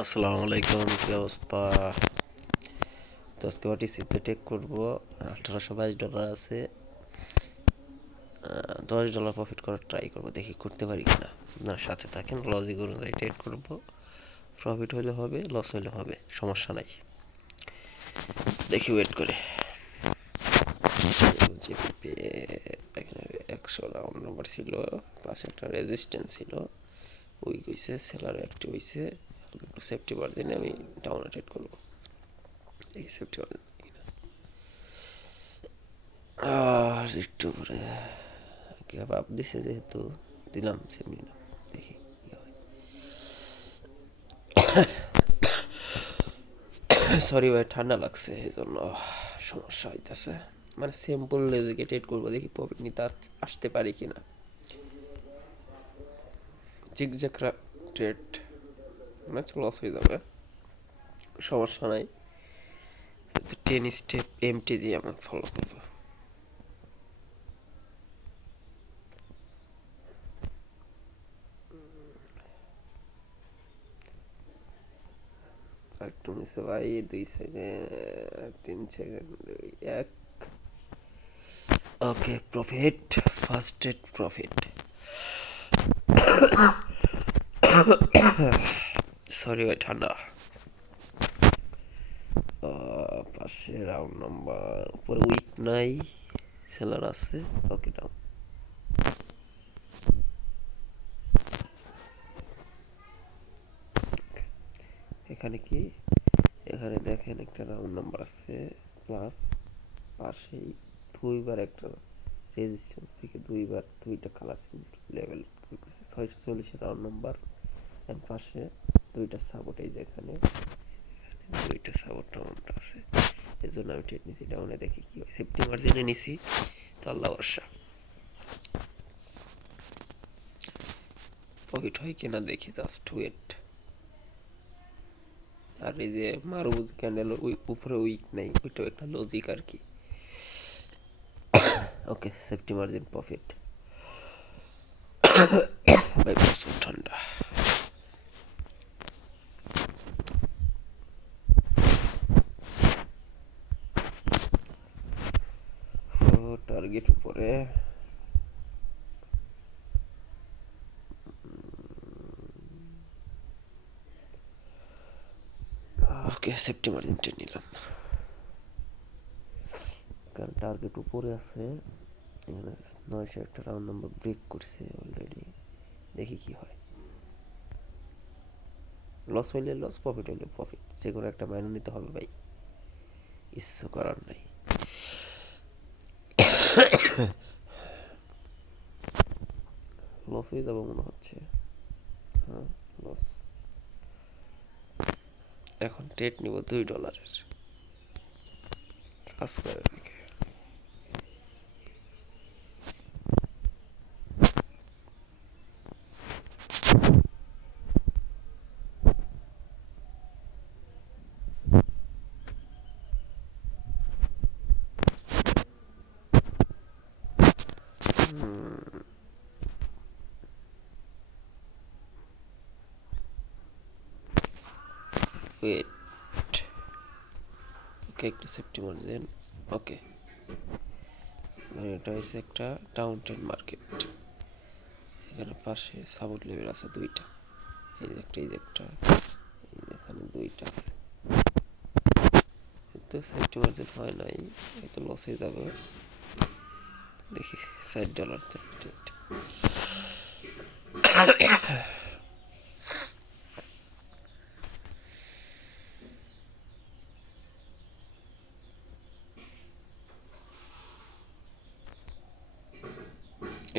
আসসালামু আলাইকুম, কি অবস্থা? তো আজকে ওটিসিতে টেক করবো। $1822 আছে। $10 প্রফিট করার ট্রাই করবো, দেখি করতে পারি কিনা। আপনার সাথে থাকেন, লজিক অনুযায়ী ট্রেড করবো। প্রফিট হইলে হবে, লস হইলে হবে, সমস্যা নাই। দেখি ওয়েট করে। জিপিপি এখানে 100 রাউন্ড নাম্বার ছিল, পাশে একটা রেজিস্ট্যান্স ছিল, উইক হয়েছে, সেলার অ্যাক্টিভ হয়েছে। একটু সেফটি মার্জিনে আমি ডাউনে ট্রেড করবো, দেখি সেফটি মার্জিন আর একটু করে গ্যাপ আপ দিছে, যেহেতু দিলাম সেম নিলাম, দেখি কি হয়। সরি ভাই, ঠান্ডা লাগছে, এই জন্য সমস্যা হইতেছে। মানে সিম্পল লেজিকে ট্রেড করবো, দেখি প্রফিট নিতে আসতে পারি কিনা। জিগজ্যাগ ট্রেড মনে হচ্ছে লস হয়ে যাবে, সমস্যা নাই। 10 স্টেপ এমটিজি আমাকে ফলো করবো। একটু নিচে ভাই, 2 second, 3 second, 1। Okay, profit, first trade profit. Sorry ভাই, ঠান্ডা। পাশে রাউন্ড নাম্বার উপরে উইক নাই, সেলার আছে। Okay, down. এখানে কি, এখানে দেখেন একটা রাউন্ড নাম্বার আছে প্লাস, পাশেই দুইবার একটা রেজিস্ট্যান্স থেকে দুইবার দুইটা কালার চেঞ্জ লেভেল করতেছে। 640 রাউন্ড নাম্বার এন্ড পাশে দুইটা সাপোর্ট, এই যেখানে দুইটা সাপোর্ট রাউন্ড আছে। এই জন্য আমি ট্রেড নিছি ডাউনে, দেখি কি হয়। সেফটি মার্জিনে নিছি, তো আল্লাহ ভরসা। প্রফিট হয় কিনা দেখি, জাস্ট ওয়েট। আর এই যে মারুজ ক্যান্ডেল উপরে উইক নেই, ওইটাও একটা লজিক আর কি। ওকে, সেফটি মার্জিন প্রফিট। ভাই প্রচুর ঠান্ডা। টার্গেট উপরে। ওকে, সেফটি মার্জিন টেনে নিলাম, কারণ টার্গেট উপরে আছে। এখানে 900 একটা রাউন্ড নাম্বার ব্রেক করছে অলরেডি, দেখি কি হয়। লস হইলে লস, প্রফিট হইলে প্রফিট, যে কোনো একটা মাইনে নিতে হবে ভাই, কিছু করার নাই। লস হয়ে যাবে মনে হচ্ছে। হ্যাঁ, লস। এখন ট্রেড নিব $2 কাজ করে নাকি। ওয়েট, ওকে, একটু সেফটি মার্জিন। ওকে, এটা হচ্ছে একটা ডাউন ট্রেন্ড মার্কেট। এখানে পাশে সাপোর্ট লেভেল আছে দুইটা, এই যে একটা, এই যে একটা, এই যে এখানে দুইটা আছে। তো সেফটি মার্জিন হয় নাই, হয়তো লস হয়ে যাবে। দেখি $60 ট্রেড।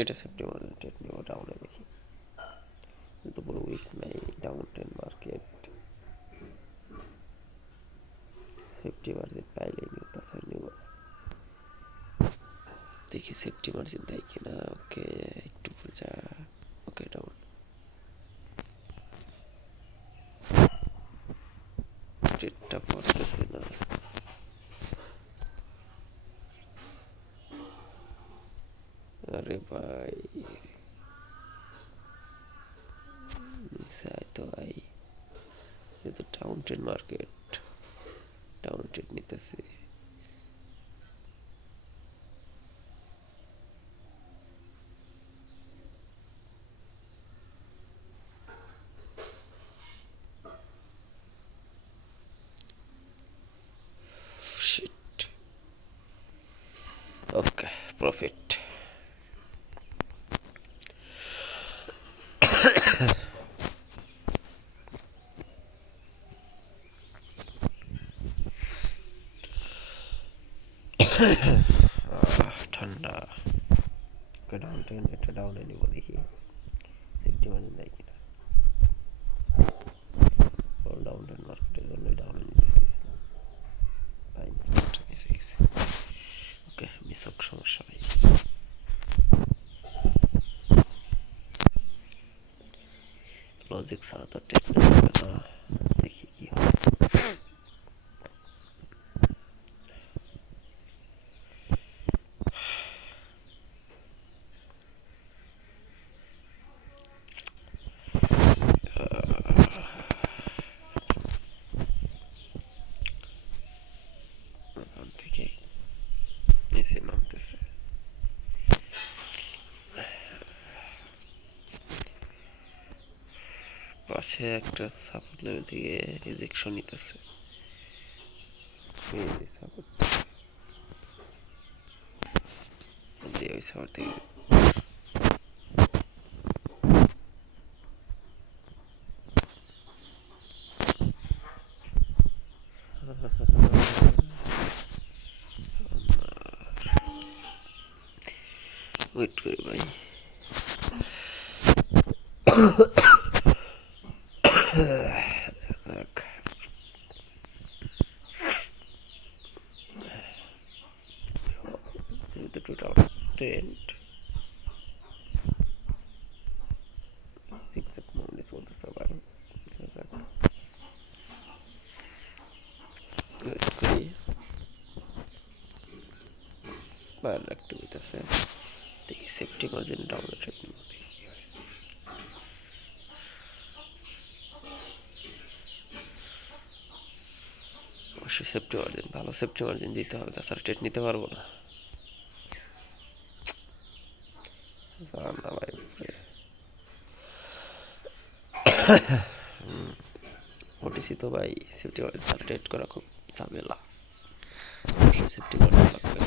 এটা সেফটি মার্জিন ট্রেড নিব ডাউনে, দেখি। কিন্তু পুরো উইক নাই, down trend market. Safety margin পাইলে নিব, তাছাড়া নিব না। দেখি সেফটি মার্জিন দেয় কিনা। ওকে, একটু যা। ওকে, ডাউন। ট্রেডটা পড়তেছে না। আরে ভাই, নিচে আয় তো ভাই। যেহেতু town trade market, town trade নিতেছি। শিট, ওকে, প্রফিট। ঠান্ডা। ডাউন ট্রেন, এটা ডাউনে নিব, দেখি সেফটি মার্জিন দেয় কিনা। ডাউন ট্রেন মার্কেটের জন্যই ডাউনে নিতে চাইছিলাম, পাইনি, মিশে গেছে। ওকে, মিশক, সমস্যা নেই। লজিক ছাড়া তো টেক নেবে না, দেখি কি হয়। ওখান থেকে নিচে নামতেছে। পাশে একটা সাপোর্ট লেভেল থেকে রিজেকশন নিতেছে। সাপোর্ট দিয়ে ওই সাপোর্ট থেকে ওয়েট করি ভাই। যেহেতু টোটাল ট্রেন্ড জিগজ্যাগ মুভমেন্টে চলতেছে ভাই, ওয়েট করি। বাইরে রাখতে হইতেছে, দেখি সেফটি মার্জিন ডাউনে ট্রেড নিব, দেখি কি হয়। অবশ্যই সেফটি মার্জিন, ভালো সেফটি মার্জিন দিতে হবে, তাছাড়া ট্রেড নিতে পারবো না। জান না ভাই, উপরে ওটিসি তো ভাই সেফটি মার্জিন ছাড়া ট্রেড করা খুব ঝামেলা, অবশ্যই সেফটি মার্জিন লাগবে।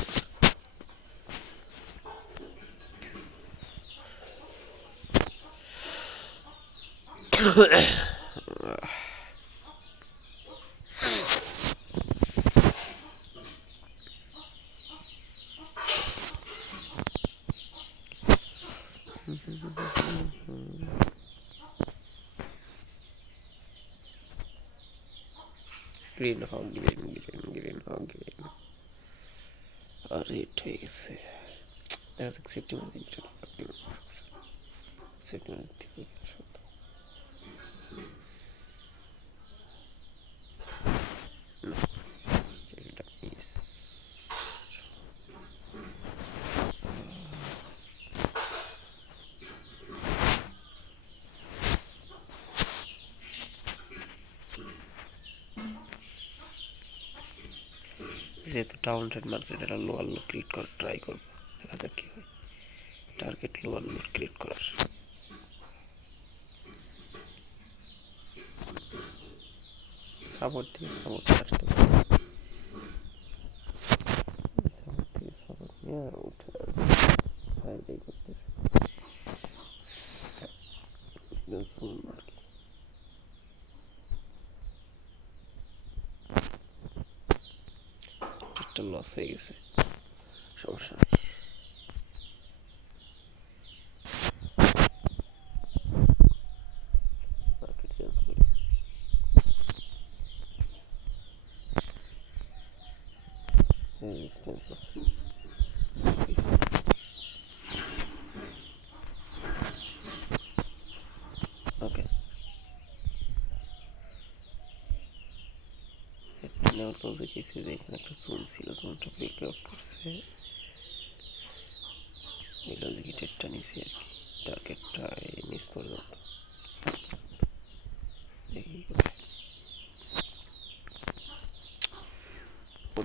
গ্রিন হক, গ্রিন গ্রিন গ্রিন হক, গ্রিন। আর রেড হয়ে গেছে, দেখা যাক সেফটি মার্জিন, সেফটি মার্জিন থেকে যেহেতু টাউন ট্রেড মার্কেট, এটা লোয়ার লো ক্রিয়েট করার ট্রাই করবো, দেখা যাক কি হয়। টার্গেট লোয়ার লো ক্রিয়েট করার। সাপোর্ট থেকে সাপোর্ট আসতে পারে, সাপোর্ট থেকে সাপোর্ট নিয়ে উঠে ফাইনাল করতে একটা লস হয়ে গেছে, সমস্যা নেই। মার্কেট চেঞ্জ করি, রেজিস্ট্যান্স আছে, ওকে। নেওয়ার পর দেখেছি যে এখানে একটা জোন ছিল, জোনটা ব্রেকআউট করছে, এই লজিকে ট্রেডটা নিছি আর কি, টার্গেটটা এই নিচ পর্যন্ত, দেখি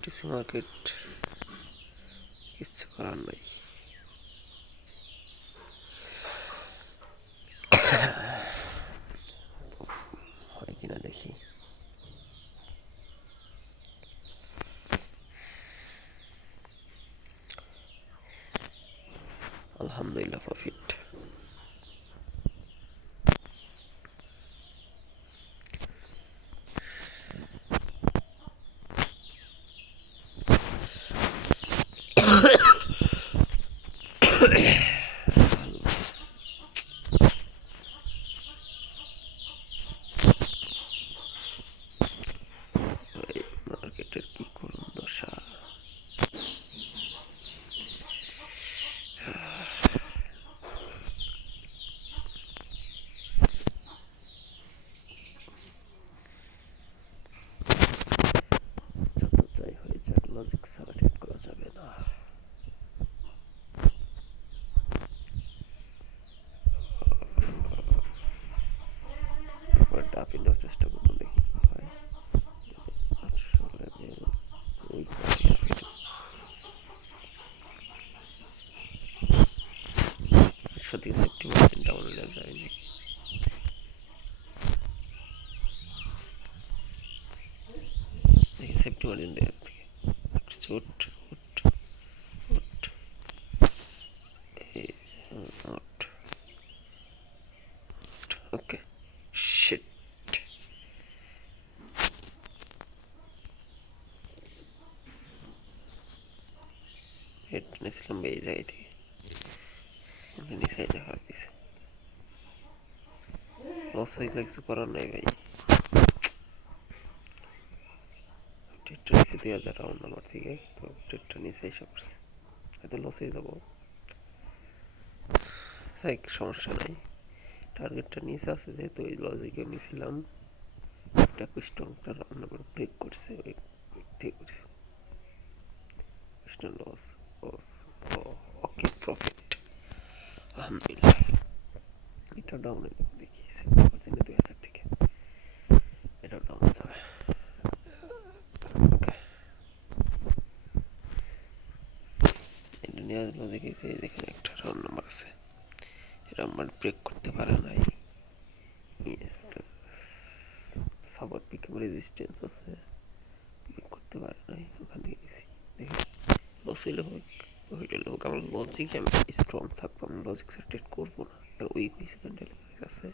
ওটিসি মার্কেট, কিচ্ছু করার নাই। হয় কিনা দেখি। আলহামদুলিল্লাহ প্রফিট। মার্কেটের কি করুন দশা। যত যাই হয়ে যাক, লজিক ছাড়া ট্রেড করা যাবে না। ডাপি নেওয়ার চেষ্টা করবো, দেখি কি হয়। 800 লেভেল ওই থেকে সেফটি মার্জিন ডাউন হয়ে যায় নাকি। দেখি সেফটি মার্জিন দেওয়ার থেকে চোট উঠ উঠ আউট। ওকে শিট। হেড নিয়েছিলাম এই জায়গা থেকে, নিচে দেখা দিছে। লস হয়ে গেলে কিছু করার নাই ভাই। ট্রেডটা নিচে 2000 রাউন্ড নাম্বার থেকে, তো ট্রেডটা নিচে এসে পড়ছে, হয়তো লস হয়ে যাবো। সমস্যা নাই, টার্গেটটা নিচে আছে যেহেতু ওই লজিকে নিয়েছিলাম। একটা স্ট্রংটা রাউন্ড নাম্বার ব্রেক করছে, ওই ঠিক করছে। Loss loss. ওকে প্রফিট আলহামদুলিল্লাহ। এটা ডাউনে দেখি 2000 থেকে, এটা ডাউন যাবে। নেওয়া লজিক এখানে একটা রাউন্ড নাম্বার আছে, এটা আমার ব্রেক করতে পারে নাই। সাপোর্ট পিকআপ রেজিস্ট্যান্স আছে, ব্রেক করতে পারে নাই, ওখান থেকে নিছি। দেখি লস হইলে হোক, হইলে হোক। আমার লজিকে আমি স্ট্রং থাকবো, আমি লজিক স্যার ট্রেড করবো না। আর উইক হয়েছে, ক্যান্ডেল আছে,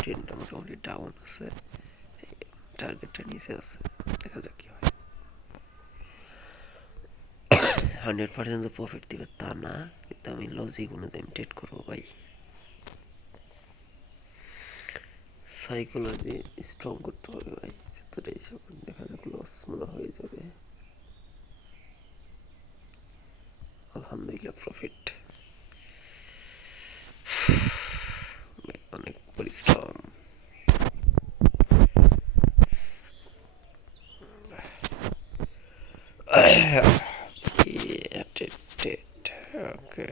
ট্রেনটা মোটামুটি ডাউন আছে, টার্গেটটা নিচে আছে, দেখা যাক কি হয়। 100% যে প্রফিট দিবে তা না, কিন্তু আমি লজিক অনুযায়ী ট্রেড করবো ভাই। সাইকোলজি স্ট্রং করতে হবে ভাই, যতটা হিসাব দেখা যাক। লস মনে হয়ে যাবে, আলহামদুলিল্লাহ প্রফিট। অনেক পরিশ্রম। ওকে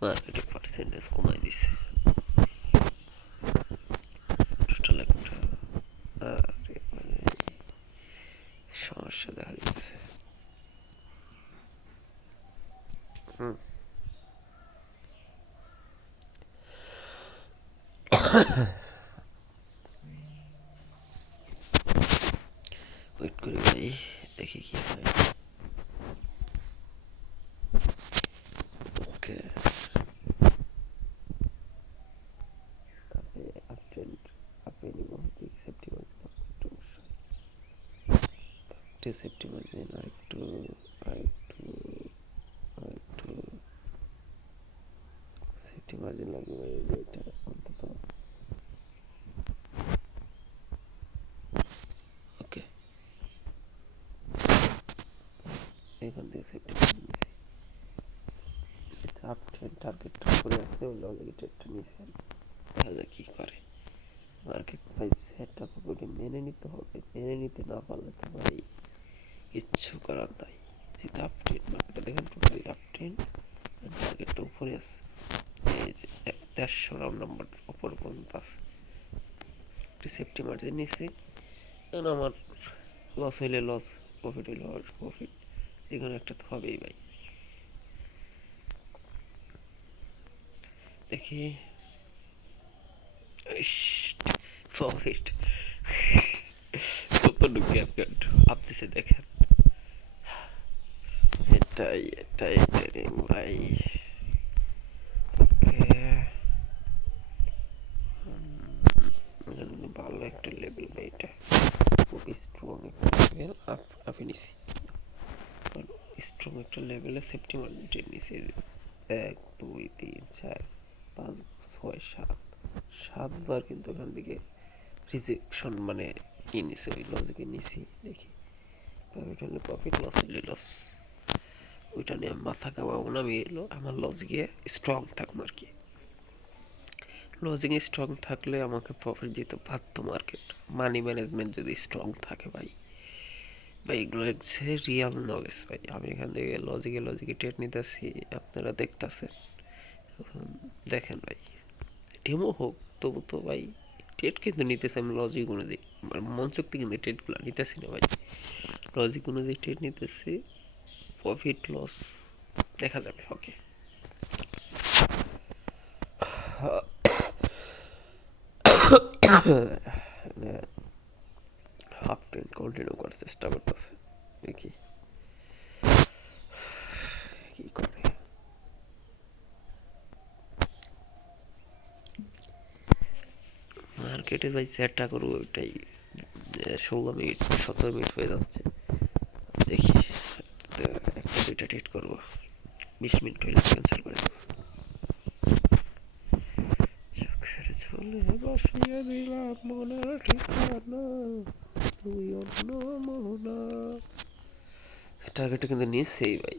মার্কেটের পার্সেন্টেজ কমাই দিছে টোটাল একটা। সমস্যা দেখা দিতেছে। ওয়েট করি ভাই, দেখি কি হয়। ওকে সেফটি মার্জিন আরেকটু আরেকটু আরেকটু সেফটি মার্জিন লাগবে ভাই, এটা অন্তত। ওকে এখান থেকে সেফটি মার্জিন নিছি, আপ ট্রেন্ড টার্গেটটা করে আছে, ওই অলরেডি ট্রেডটা নিয়েছে। দেখা যাক কি করে মার্কেট। ভাই সেট আপ ওকে মেনে নিতে হবে, মেনে নিতে না পারলে তো ভাই কিচ্ছু করার নাই। যেটা আপ ট্রেন্ড, মার্কেটটা দেখেন টোটালি আপ ট্রেন্ড, টার্গেটটা উপরে আছে, এই যে 150 রাউন্ড নাম্বার উপর পর্যন্ত আছে। একটু সেফটি মার্জিন নিচ্ছি, কারণ আমার লস হইলে লস, প্রফিট হইলে প্রফিট, যেকোনো একটা তো হবেই ভাই। দেখি প্রফিট কতটুকু গ্যাপ আপতেছে দেখেন। এটাই ট্রেনিং ভাই। ভালো একটা লেভেল ভাই, এটা খুব স্ট্রং একটা লেভেল আপে নিছি, স্ট্রং একটা লেভেলে সেফটি মার্জিন নিছি। 1 2 3 4 5 6 7 7বার কিন্তু ওখান থেকে রিজেকশন মানে ই নিছে, ওই লজিকে নিছি। দেখি প্রফিট হলে প্রফিট, লস হলে লস, ওইটা নিয়ে মাথা কামাবো না। আমি আমার লজিকে স্ট্রং থাকবো আর কি। লজিকে স্ট্রং থাকলে আমাকে প্রফিট দিতে বাধ্য মার্কেট। মানি ম্যানেজমেন্ট যদি স্ট্রং থাকে ভাই, ভাই এগুলো হচ্ছে রিয়াল নলেজ ভাই। আমি এখান থেকে লজিকে ট্রেড নিতেছি, আপনারা দেখতেছেন, দেখেন ভাই, ডেমো হোক তবু তো ভাই ট্রেড কিন্তু নিতেছি আমি লজিক অনুযায়ী, মন শক্তি কিন্তু ট্রেডগুলো নিতেছি না ভাই, লজিক অনুযায়ী ট্রেড নিতেছি। প্রফিট লস দেখা যাবে। ওকে, হাফ ট্রেন কন্টিনিউ করার চেষ্টা করতেছে, দেখি কি করে। মার্কেটে ভাই সেটটা করবো, ওইটাই 16 মিনিট 17 মিনিট হয়ে যাচ্ছে। দেখি একটা দুইটা ট্রেড করবো, 20 মিনিট হইলে ক্যান্সেল করে দেবো। চোখের ঝোলে বসিয়ে দিলাম মনের ঠিকানা, তুই অন্য মোহনা। টার্গেটটা কিন্তু নিচ্ছেই ভাই,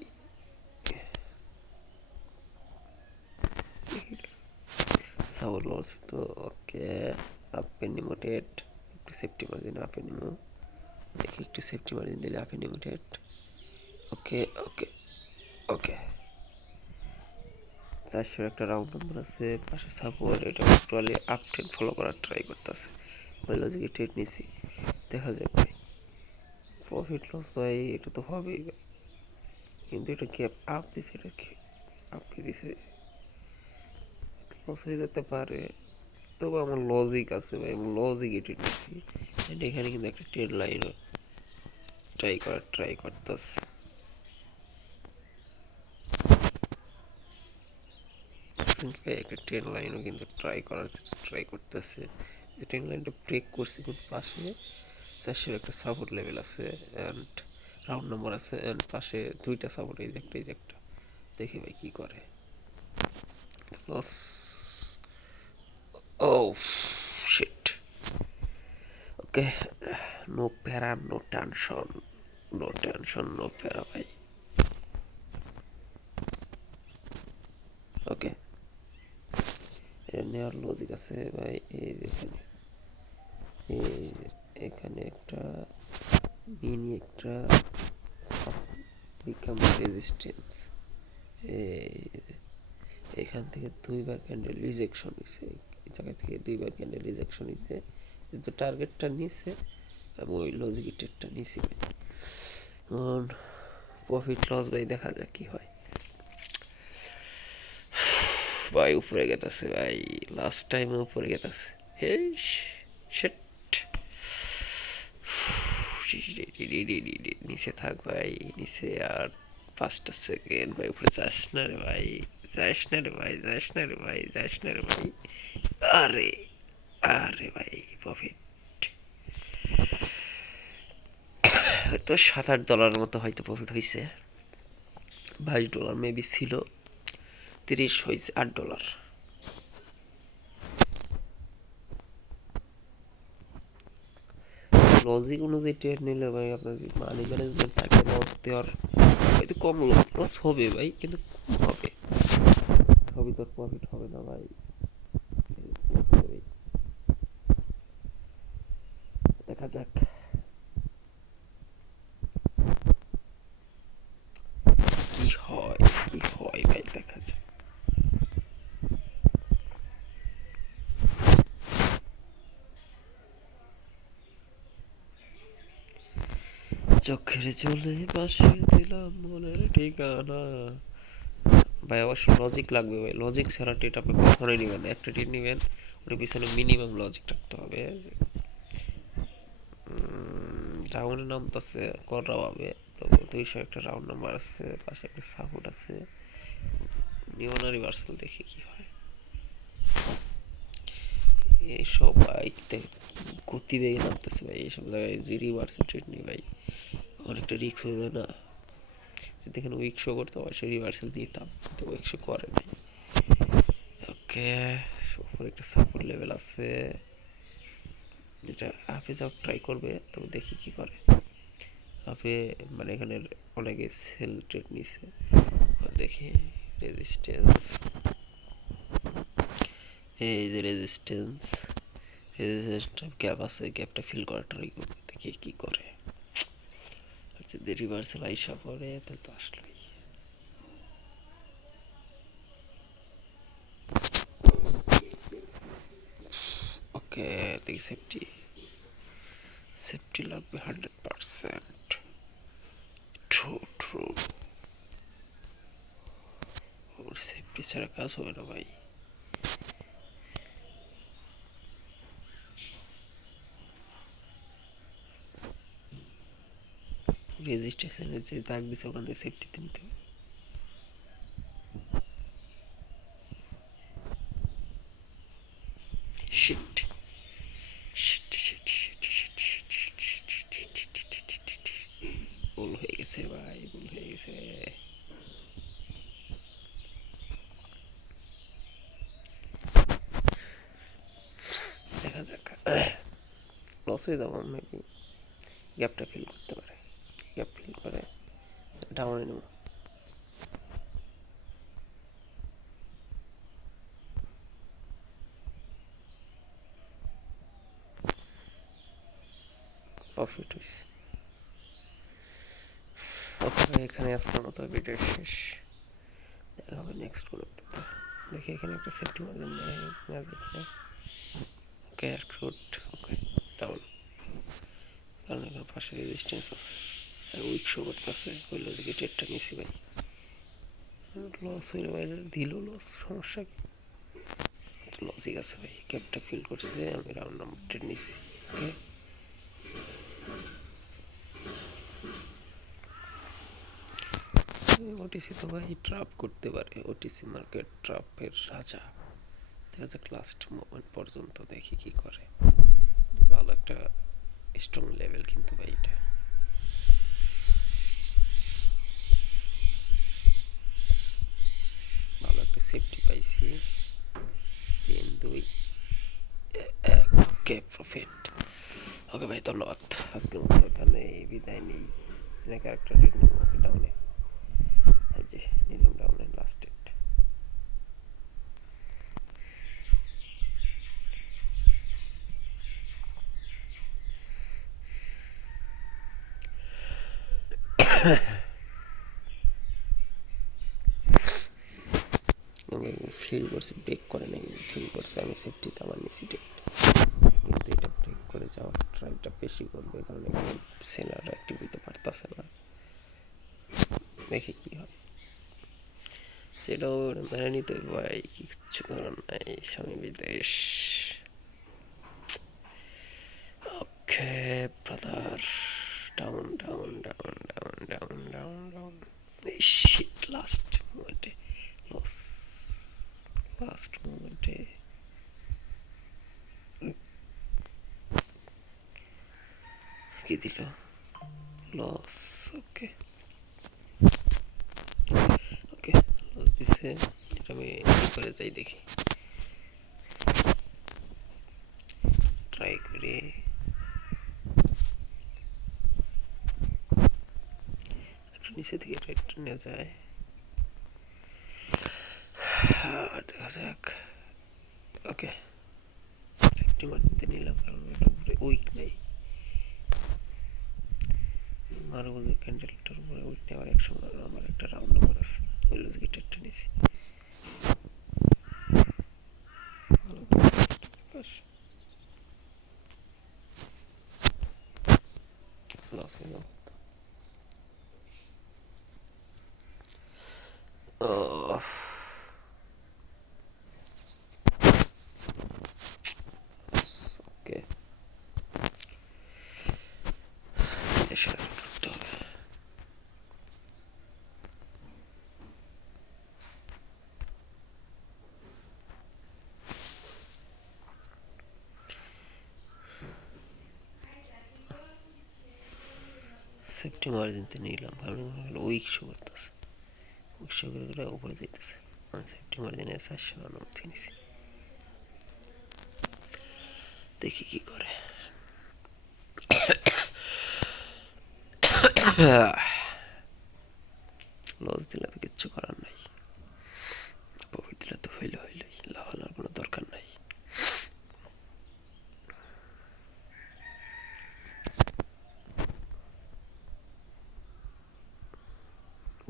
সাউল লস তো। ওকে, আপে নিমোটেড, একটু সেফটি মার্জিন আপে নিমো, দেখি একটু সেফটি মার্জিন দিলে আপে নিমোটেড। ওকে ওকে ওকে, 400 একটা রাউন্ড নাম্বার আছে, পাশে সাপোর্ট, এটা অ্যাকচুয়ালি আপ ট্রেন্ড ফলো করার ট্রাই করতেছে। ওই লজিকে ট্রেড নিছি, দেখা যাক ভাই। প্রফিট লস ভাই এটা তো হবেই ভাই, কিন্তু এটা গ্যাপ আপ দিছে, এটা আপ দিছে, লস হয়ে যেতে পারে। তবু আমার লজিক আছে ভাই, আমি লজিক ট্রেড নিছি। এখানে কিন্তু একটা ট্রেড লাইনও ট্রাই করতেছে। একটা ট্রেন লাইনও কিন্তু ট্রাই করতেছে। যে ট্রেন লাইনটা ব্রেক করছে, কিন্তু পাশে 400 একটা সাপোর্ট লেভেল আছে অ্যান্ড রাউন্ড নাম্বার আছে, অ্যান্ড পাশে দুইটা সাপোর্ট, এই যে একটা। দেখি ভাই কি করে। লস, ও শিট। ওকে, নো প্যারা, নো টেনশন, নো প্যারা ভাই। ওকে, নেওয়ার লজিক আছে ভাই। এই যেখানে এখানে একটা মিনি একটা বিকাম রেজিস্ট্যান্স, এখান থেকে 2বার ক্যান্ডেল রিজেকশন হয়েছে, এই জায়গা থেকে 2বার ক্যান্ডেল রিজেকশন হয়েছে, কিন্তু টার্গেটটা নিছে, আমি ওই লজিক ট্রেডটা নিছি ভাই। প্রফিট লস ভাই দেখা যাক কি হয় ভাই। উপরে গেতেছে ভাই, লাস্ট টাইম উপরে গেতেছে। হে শিট, নিচে থাক ভাই, নিচে আর 5টা সেকেন্ড ভাই। উপরে যাস না রে ভাই, যাস না রে ভাই, যাস না রে ভাই, যাস না রে ভাই। আরে আরে ভাই, প্রফিট হয়তো $7-8 মতো হয়তো প্রফিট হয়েছে। $22 মেবি ছিল, 30 হয়েছে, $8। লজিক অনুযায়ী ট্রেড নিলে ভাই আপনার যে মানি ম্যানেজমেন্ট থাকে, লস দেওয়ার হয়তো কম লস হবে ভাই, কিন্তু কম হবে, সবই তো প্রফিট হবে না ভাই। দেখা যাক কি হয় কি হয়। হয় ভাই, দেখা যায়। চোখের জলে পাশে দিলাম মনের ঠিকানা। ভাই অবশ্য লজিক লাগবে ভাই, লজিক ছাড়া টেট আপনি কখনোই নেবেন না। একটা টেট নেবেন, ওটার পিছনে মিনিমাম লজিক রাখতে হবে। রাউন্ডের নামতেছে কটা পাবে, তো 200 একটা রাউন্ড নাম্বার আছে, পাশে একটা সাপোর্ট আছে। নিউনা রিভার্সাল দেখি কি হয়। এইসব বাইকতে কি গতিবেগে নামতেছে ভাই, এইসব জায়গায় যে রিভার্সাল ট্রেড নেই ভাই, অনেকটা রিক্স হইবে না? যদি এখানে উইক শো করতে হয় সে রিভার্সাল দিতাম, তো উইক শো করে নাই। ওকে, উপরে একটা সাপোর্ট লেভেল আছে, যেটা হাফে যাও ট্রাই করবে, তবে দেখি কি করে। হাফে মানে এখানে অনেকে সেল ট্রেড নিছে, দেখি রেজিস্ট্যান্স, এই যে রেজিস্ট্যান্স, রেজিস্ট্যান্সটা গ্যাপ আছে, গ্যাপটা ফিল করা ট্রাই করবে, দেখি কি করে। যদি রিভার্সাল আইসা পড়ে তাহলে তো আসলোই। ওকে, দেখি সেফটি, সেফটি লাগবে 100%। ট্রু ট্রু, ওর সেফটি ছাড়া কাজ হবে না ভাই। রেজিস্ট্রেশনের যে দাগ দিচ্ছে ওখান থেকে সেফটিতে নিতে হবে। Shit shit shit shit shit shit shit shit, ভুল হয়ে গেছে ভাই, ভুল হয়ে গেছে। দেখা যাক, লস হয়ে যাবো মেবি। গ্যাপটা ফিল করতে পারে, গ্যাপ ফিল করে ডাউনে নেব। প্রফিট হয়েছে। ওকে, এখানে আজকের মতো ভিডিও শেষ, দেখা হবে নেক্সট কোনো ভিডিওতে। দেখি এখানে একটা সেফটি মার্জিন নেই, দেখি। ওকে, রুট, ওকে, ডাউন, কারণ এখানে পাশে রেজিস্ট্যান্স আছে আর উইক শো করতেছে, হইলো দিকে ট্রেডটা নিয়েছি ভাই। লস হইলে ভাই দিল লস, সমস্যা কি, লসই আছে ভাই। ক্যাপটা ফিল করছে, আমি রাউন্ড নাম্বার ট্রেড নিছি। ওকে, ওটিসি তো ভাই ট্রাপ করতে পারে, ওটিসি মার্কেট ট্রাপের রাজা। দেখা যাক লাস্ট মোমেন্ট পর্যন্ত, দেখি কি করে। ভালো একটা স্ট্রং লেভেল কিন্তু ভাই এটা। ভালো একটা সেফটি পাইছি, 3-2-1, ওকে প্রফিট। ওকে ভাই, ধন্যবাদ। আজকের মতো এখানে বিদায় নিই। ক্যারেক্টার রেট নেব ডাউনে, এই যে নিলাম ডাউনে লাস্ট ডেট। আমি ফিল করছি, ব্রেক করে নাই, ফিল করছে আমি সেফটিতে আমার নিচি ডেট, কিন্তু এটা ব্রেক করে যাওয়ার ট্রাইটা বেশি করবে, কারণ এখানে সেলার অ্যাক্টিভ হইতে পারতেছে না। দেখি কি হয়, সেটাও মেনে নিতে ভাই, কিচ্ছু করার নাই, স্বামী বিদেশ। ওকে brother, down down down down down down down, এই শিট লাস্ট মোমেন্টে লস, লাস্ট মোমেন্টে কি দিল, লস। ওকে ওকে, লস দিছে, এটা আমি করে যাই, দেখি ট্রাই করি। নিচে থেকে এটা নেওয়া যায়, দেখা যাক। ওকে, সেফটি মার্জিনতে নিলাম, কারণ এটা উপরে উইক নেই, মারবো ক্যান্ডেলটার উপরে উইক নেই। আবার একসময় আমার একটা রাউন্ড নাম্বার আছে, ওই লুজ গেটেরটা নিচে। অফ ওকে করতে হবে। সেফটি মার্জিনতে নিলাম, ভাবলাম উইক শো করতেছে, উইক শো করে করে উপরে যেতেছে। আমি সেফটি মার্জিনে 499 থেকে নিছি, দেখি কি করে। লস দিলে তো কিচ্ছু করার নাই, প্রফিট দিলে তো হইলে হইলেই, লাভানোর কোনো দরকার নাই।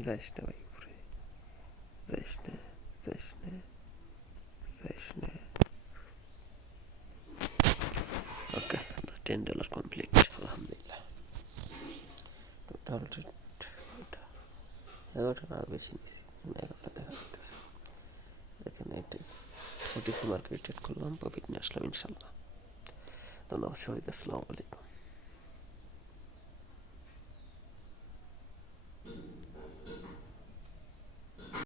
যাইস না ভাই উপরে, যাইস না, যাইস না, যাইস না। ওকে, $10 কমপ্লিট, আলহামদুলিল্লাহ। টোটাল 11টা না, আর বেশি নিছি, 11টা দেখা যেতেছে। দেখেন এটাই ওটিসি মার্কেট ট্রেড করলাম, প্রফিট নিয়ে আসলাম ইনশাল্লাহ। ধন্যবাদ সবাইকে, আসসালামু আলাইকুম।